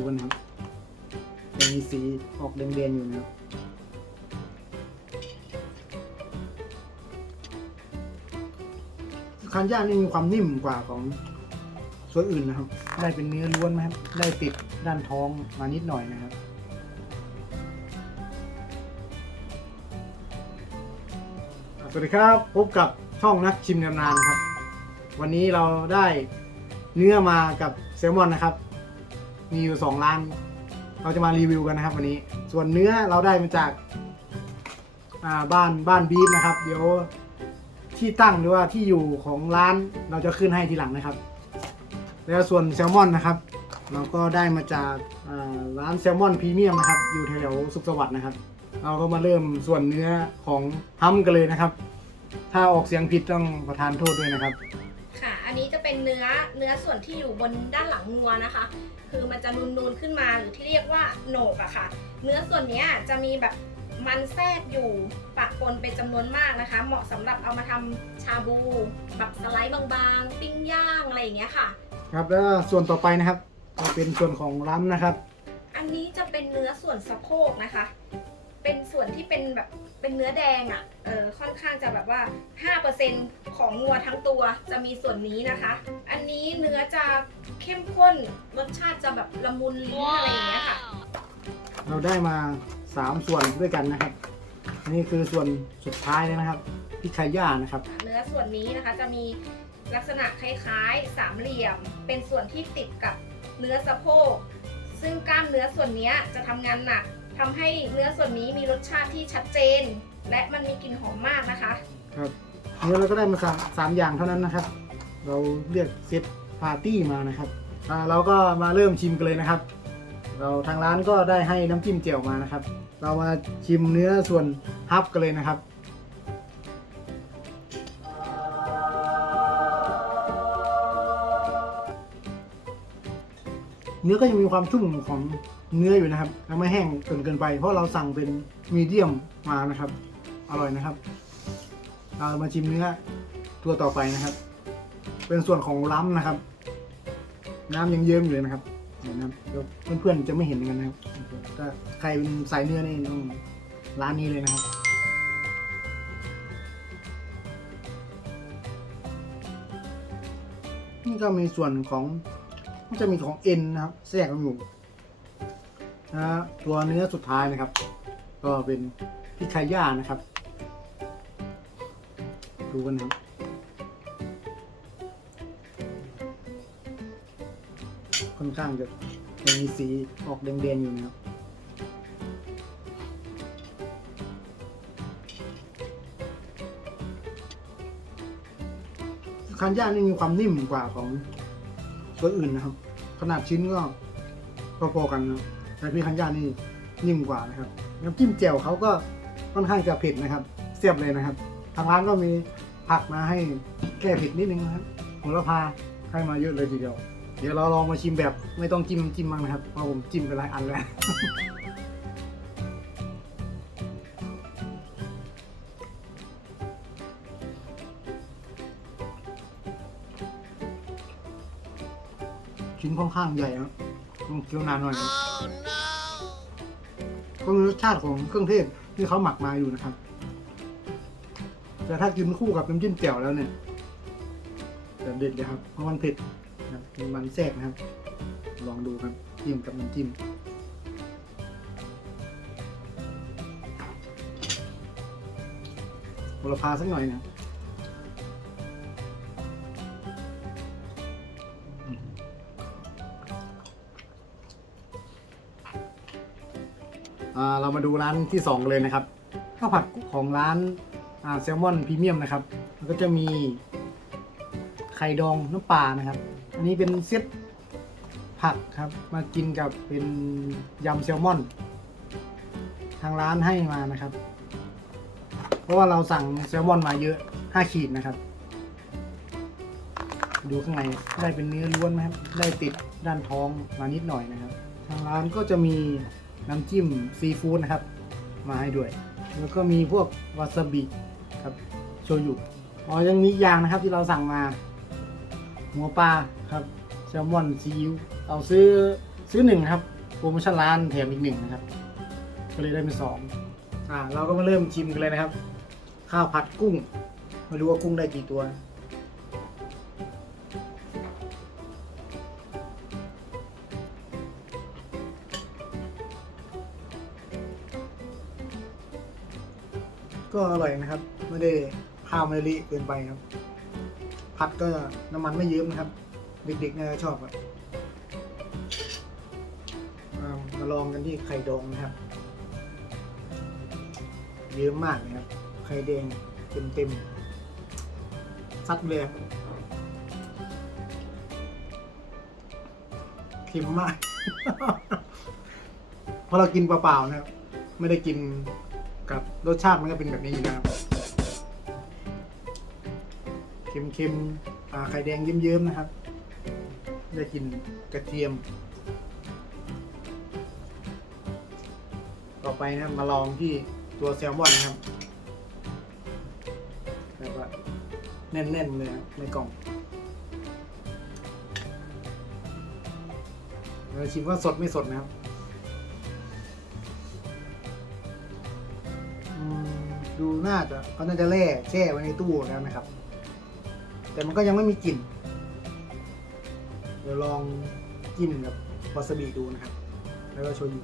ดูกันนะครับยังมีสีออกแดงๆอยู่นะครับคันย่างนี่มีความนิ่มกว่าของส่วนอื่นนะครับ ได้เป็นเนื้อล้วนนะครับ ได้ติดด้านท้องมานิดหน่อยนะครับสวัสดีครับ พบกับช่องนักชิมนำนานครับ วันนี้เราได้เนื้อมากับแซลมอนนะครับ มีอยู่2ร้าน เราจะมารีวิวกันนะครับ วันนี้ ส่วนเนื้อเราได้มาจากาบ้านบ้านบีฟนะครับ เดี๋ยวที่ตั้งหรือว่าที่อยู่ของร้านเราจะขึ้นให้ทีหลังนะครับ แล้วส่วนแซลมอนนะครับ เราก็ได้มาจาการ้านแซลมอนพรีเมียมนะครับ อยู่แถวสุขสวัสดิ์นะครับ เราก็มาเริ่มส่วนเนื้อของฮัมกันเลยนะครับ ถ้าออกเสียงผิดต้องประทานโทษด้วยนะครับ อันนี้จะเป็นเนื้อเนื้อส่วนที่อยู่บนด้านหลังงัวนะคะ คือมันจะนูนๆขึ้นมาหรือที่เรียกว่าโหนกอะค่ะ เนื้อส่วนเนี้ยจะมีแบบมันแทรกอยู่ปะปนเป็นจำนวนมากนะคะ เหมาะสำหรับเอามาทำชาบูแบบสไลด์บางๆ ปิ้งย่างอะไรอย่างเงี้ยค่ะ ครับแล้วส่วนต่อไปนะครับจะเป็นส่วนของล้ำนะครับ อันนี้จะเป็นเนื้อส่วนสะโพกนะคะ เป็นส่วนที่เป็นแบบ เป็นเนื้อแดงอะ่ะ เออค่อนข้างจะแบบว่า 5%ของงัวทั้งตัวจะมีส่วนนี้นะคะ อันนี้เนื้อจะเข้มข้น รสชาติจะแบบละมุนลิ้นอะไรอย่างเงี้ยค่ะ เราได้มา 3 ส่วนด้วยกันนะครับ นี่คือส่วนสุดท้ายแล้วนะครับพิคาย่านะครับ เนื้อส่วนนี้นะคะจะมีลักษณะคล้ายๆ สามเหลี่ยม เป็นส่วนที่ติดกับเนื้อสะโพก ซึ่งกล้ามเนื้อส่วนนี้จะทำงานหนัก ทำให้เนื้อส่วนนี้มีรสชาติที่ชัดเจน และมันมีกลิ่นหอมมากนะคะ ครับเนื้อเราก็ได้มาสามสามอย่างเท่านั้นนะครับ เราเรียกเซตปาร์ตี้มานะครับอ่าเราก็มาเริ่มชิมกันเลยนะครับ เราทางร้านก็ได้ให้น้ำจิ้มเจียวมานะครับ เรามาชิมเนื้อส่วนฮับกันเลยนะครับ เนื้อก็ยังมีความชุ่มของ เนื้ออยู่นะครับยังไม่แห้งเกินเกินไป เพราะเราสั่งเป็นมีเดียมมานะครับ อร่อยนะครับ เรามาชิมเนื้อตัวต่อไปนะครับ เป็นส่วนของล้ำนะครับ น้ำยังเยิ้มอยู่เลยนะครับเดี๋ยวนะเดี๋ยวเพื่อนๆจะไม่เห็นกันนะครับถ้าใครเป็นสายเนื้อนี่ต้องร้านนี้เลยนะครับนี่ก็มีส่วนของมันจะมีของเอ็นนะครับแทรกอยู่ นะตัวเนื้อสุดท้ายนะครับ ก็เป็นพิคายย่านะครับ ดูกันนะครับค่อนข้างจะยังมีสีออกแดงๆอยู่นะครับคันย่านี่มีความนิ่มกว่าของส่วอื่นนะครับ ขนาดชิ้นก็พอๆกันนะครับ แต่พี่คันย่านี่นิ่มกว่านะครับน้ำจิ้มแจ่วเขาก็ค่อนข้างจะเผ็ดนะครับเสียบเลยนะครับ ทางร้านก็มีผักมาให้แก้เผ็ดนิดนึงนะครับโหระพาให้มาเยอะเลยทีเดียว เดี๋ยวเราลองมาชิมแบบไม่ต้องจิ้มจิ้มมั้งนะครับเพราะผมจิ้มไปหลายอันแล้วชิ้นค่อนข้างใหญ่นะต้ องเคี้ยวนานหน่อยนะก็มีรสชาติของเครื่องเทศที่เขาหมักมาอยู่นะครับ แต่ถ้ากินคู่กับน้ำจิ้มแจ่วแล้วเนี่ยจะเด็ดเลยครับเพราะมันเผ็ดนะครับมีมันแทรกนะครับ ลองดูครับจิ้มกับน้ำจิ้มโหระพาสักหน่อยนะ มาดูร้านที่ 2 เลยนะครับข้าวผัดของร้านแซลมอนพรีเมียมนะครับแล้วก็จะมีไข่ดองน้ำปลานะครับ อันนี้เป็นเซตผักครับ มากินกับเป็นยำแซลมอน ทางร้านให้มานะครับ เพราะว่าเราสั่งแซลมอนมาเยอะ 5 ขีดนะครับ ดูข้างในได้เป็นเนื้อล้วนนะครับ ได้ติดด้านท้องมานิดหน่อยนะครับ ทางร้านก็จะมี น้ำจิ้มซีฟู้ดนะครับ มาให้ด้วย แล้วก็มีพวกวาซาบิครับโชยุอ๋อยังมีอย่างนะครับที่เราสั่งมา หัวปลาครับแซลมอนซีอิ๊วเราซื้อซื้อหนึ่งครับโปรโมชั่นร้านแถมอีกหนึ่งนะครับ ก็เลยได้เป็นสองอ่าเราก็มาเริ่มชิมกันเลยนะครับ ข้าวผัดกุ้งไม่รู้ว่ากุ้งได้กี่ตัว ก็อร่อยนะครับ ไม่ได้ข้าวไม่เละเกินไปครับ ผัดก็น้ำมันไม่เยิ้มนะครับ เด็กๆน่าจะชอบครับอ่ามาลองกันที่ไข่ดองนะครับ เยอะมากเลยครับ ไข่แดงเต็มๆซัดเลยครับเค็มมาก เพราะเรากินเปล่าๆนะครับ ไม่ได้กิน รสชาติมันก็เป็นแบบนี้นะครับเค็มๆไข่แดงเยิ้มๆนะครับ ได้กินกระเทียม ต่อไปนะครับมาลองที่ตัวแซลมอนนะครับแบบว่าแน่นๆเลยครับในกล่องเราชิมว่าสดไม่สดนะครับ ดูน่าจะเขาน่าจะแล่แช่ไว้ในตู้แล้วนะครับ แต่มันก็ยังไม่มีกลิ่น เดี๋ยวลองจิ้มกับวาซาบิดูนะครับ แล้วก็โชยุ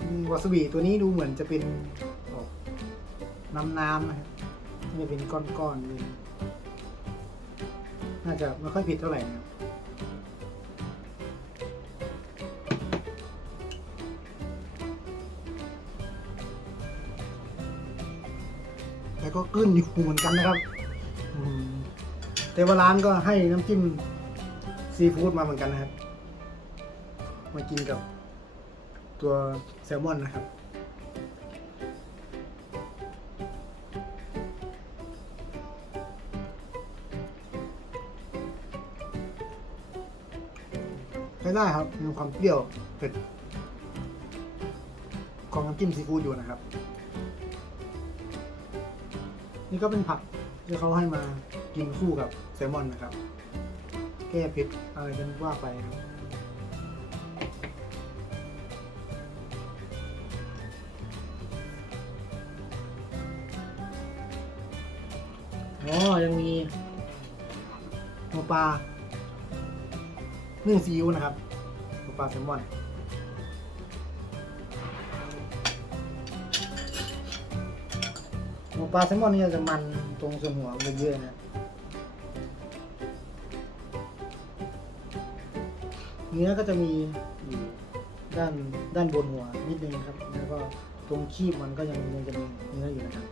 อืมวาซาบิตัวนี้ดูเหมือนจะเป็น น้ำน้ำๆนะครับไม่เป็นก้อนๆเลยน่าจะไม่ค่อยผ็ดเท่าไหร่นะครับแต่ก็กลืนอยู่เหมือนกันนะครับแต่ว่าร้านก็ให้น้ำจิ้มซีฟู้ดมาเหมือนกันนะครับ มากินกับตัวแซลมอนนะครับ ได้ครับมีความเปรี้ยวเผ็ดของน้ำจิ้มซีฟู้ดอยู่นะครับ นี่ก็เป็นผักที่เขาให้มากินคู่กับแซลมอนนะครับ แก้เผ็ดอะไรกันว่าไปครับอ๋อยังมีหัวปลานึ่งซีอิ๊วนะครับ ปลาแซลมอนหัวปลาแซลมอนนี่จะมันตรงส่วนหัวมันเยอะๆนะเนื้อก็จะมีอยู่ด้านด้านบนหัวนิดนึงครับ แล้วก็ตรงคีบมันก็ยังยังจะมีเนื้ออยู่นะครับ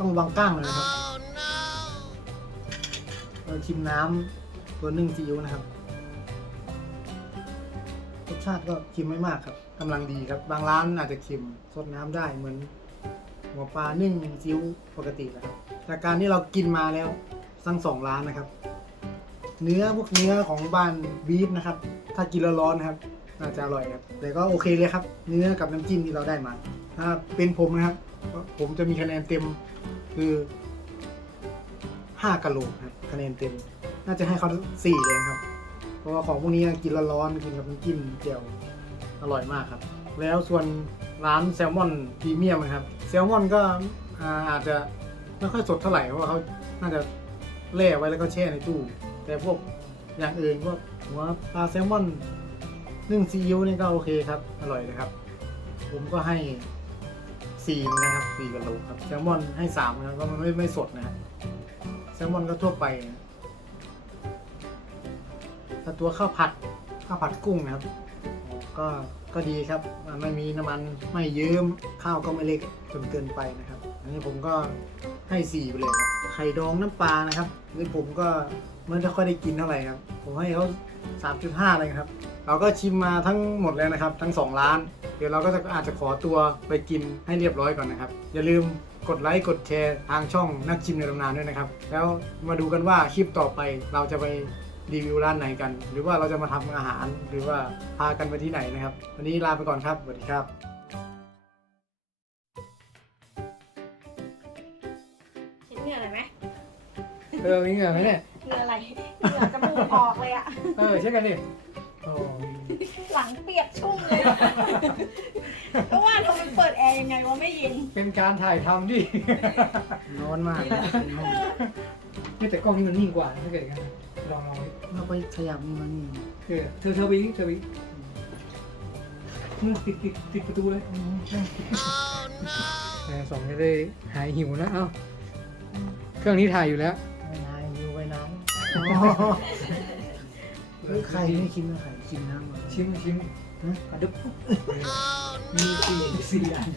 ต้องวางก้างเลยนะครับเราชิมน้ำตัวนึ่งซีอิ๊วนะครับรสชาติก็เค็มไม่มากครับกำลังดีครับ บางร้านอาจจะเค็มสดน้ำได้เหมือนหัวปลานึ่งซีอิ๊วปกตินะครับแต่การที่เรากินมาแล้วทั้งสองร้านนะครับ เนื้อพวกเนื้อของบ้านบีฟนะครับ ถ้ากินแล้วร้อนนะครับน่าจะอร่อยครับแต่ก็โอเคเลยครับ เนื้อกับน้ำจิ้มที่เราได้มาถ้าเป็นผมนะครับ ผมจะมีคะแนนเต็มคือ5กะโหลกครับคะแนนเต็ม น่าจะให้เขาสี่เลยครับ เพราะว่าของพวกนี้กินล้วร้อนกินกับน้ำจิ้มเจียวอร่อยมากครับ แล้วส่วนร้านแซลมอนพรีเมียมนะครับแซลมอนก็อาอาจจะไม่ค่อยสดเท่าไหร่เพราะว่าเขาน่าจะแล่ไว้แล้วก็แช่ในตู้แต่พวกอย่างอื่นพวกหัวปลาแซลมอนนึ่งซีอิ๊วนี่ก็โอเคครับ อร่อยเลยครับ ผมก็ให้ สี่นะครับสี่กิโลครับแซลมอนให้สามนะครับก็มันไม่ไม่สดนะครับแซลมอนก็ทั่วไปนะถ้าตัวข้าวผัดข้าวผัดกุ้งนะครับ ก็ก็ดีครับไม่มีน้ำมันไม่เยิ้มข้าวก็ไม่เล็กจนเกินไปนะครับ อันนี้ผมก็ให้สี่ไปเลยครับไข่ดองน้ำปลานะครับนี่ผมก็ไม่ค่อยได้กินเท่าไหร่ครับ ผมให้เขาสามจุดห้าเลยครับ เราก็ชิมมาทั้งหมดแล้วนะครับ ทั้ง 2 ร้าน เดี๋ยวเราก็จะอาจจะขอตัวไปกินให้เรียบร้อยก่อนนะครับ อย่าลืมกดไลค์กดแชร์ทางช่องนักชิมในตำนานด้วยนะครับ แล้วมาดูกันว่าคลิปต่อไปเราจะไปรีวิวร้านไหนกัน หรือว่าเราจะมาทำอาหาร หรือว่าพากันไปที่ไหนนะครับ วันนี้ลาไปก่อนครับสวัสดีครับเห็นเหงื่อเลยไหมเออมีเหงื่อไหมเนี่ย เหงื่ออะไร เหงื่อจะมูกออกเลยอะ เออเช่นกันดิโอ้ หลังเปียกชุ่มเลยเพราะว่าทำไมเปิดแอร์ยังไงวะไม่เย็นเป็นการถ่ายทำดิร้อนมากนี่แต่กล้องนี้มันนิ่งกว่านะถ้าเกิดอย่างนั้นลองลองดิเราไปขยับนี่มันนี่เออเธอเธอไปอีกเธอไปอีกนู่นติดติดติดประตูเลยแต่สองจะได้หายหิวนะเอ้าเครื่องนี้ถ่ายอยู่แล้วไม่นายอยู่ไว้น้ำเฮ้ยไข่ไม่กินนะไข่กินน้ำมาชิมชิมฮะอะเดึ๊บมีสี่สี่อัน